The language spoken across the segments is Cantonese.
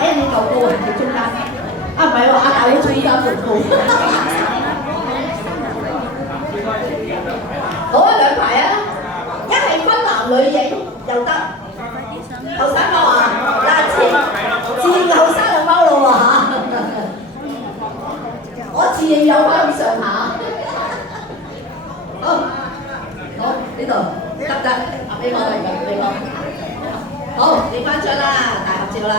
哎，你夠高啊！你中間。啊，唔係喎，阿大佬中間仲高。好啊，兩排啊！一係分男女影又得。後生貓啊，嗱，自認後生就貓佬啊嚇！我自認有翻咁上下。好，好呢度得唔得？俾我嚟㗎，俾我。好，你翻張啦，大合照啦。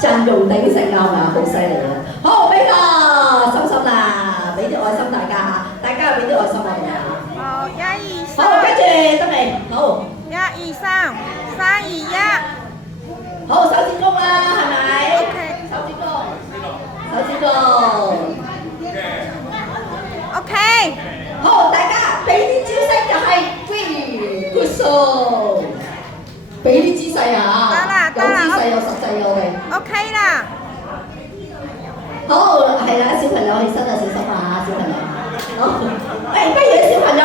陣容鼎盛啊，係咪啊？好犀利啊！好，俾個心心啦，俾啲愛心大家嚇，大家又俾啲愛心我哋啊！好，1、2、3。好，跟住得未？好。1、2、3，3、2、1。好，手指公啦，係咪 ？OK。手指公，手指公。OK。好，大家俾啲招式就係 good show， 俾啲姿勢啊！有姿勢有實際嘅我哋。OK 啦。好，係啦，小朋友起身啊，小心啊，小朋友。好，誒，不如小朋友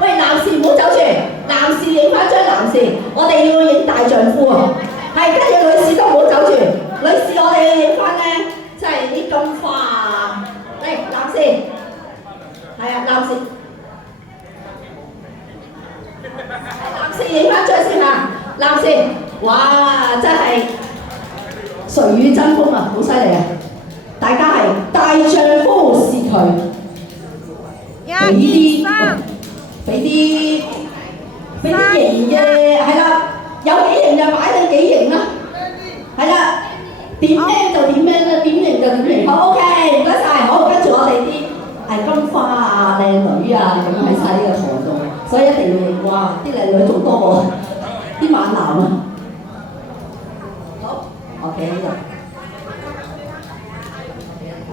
男士唔好走住，男士影翻張男士，我哋要影大丈夫啊。係，跟住女士都唔好走住，女士我哋影翻咧，即係啲金花啊。嚟，男士，係啊，男士。男士影翻張先嚇，男士，哇，真係誰與爭鋒啊，好犀利啊！大家係大丈夫是佢，俾啲型嘅，係啦，有幾型就擺你幾型啦，係啦，點 man 就點 man 啦，點型就點型。好 OK，唔該晒，好，跟住我哋啲金花啊、靚女啊咁喺晒呢個台度，所以一定要影哇！啲靚女仲多過啲猛男啊！好 ，OK 呢度。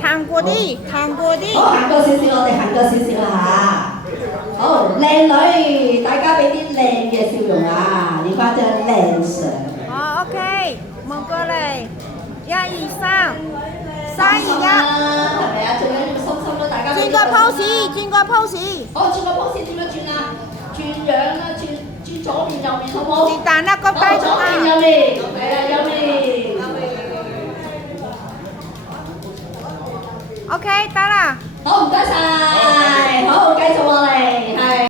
行過啲，行過啲。好，行過少少，我哋行過少少啦嚇。好，靚女，大家俾啲靚嘅笑容啊！影翻張靚相。好 ，OK，望過嚟，1、2、3，3、2、1。係咪啊？最緊要心心啦，大家。轉個 pose，轉個 pose。好，轉個 pose 點樣轉啊？轉樣啦，轉左面右面好冇？是但啦，個低咗啊！左面右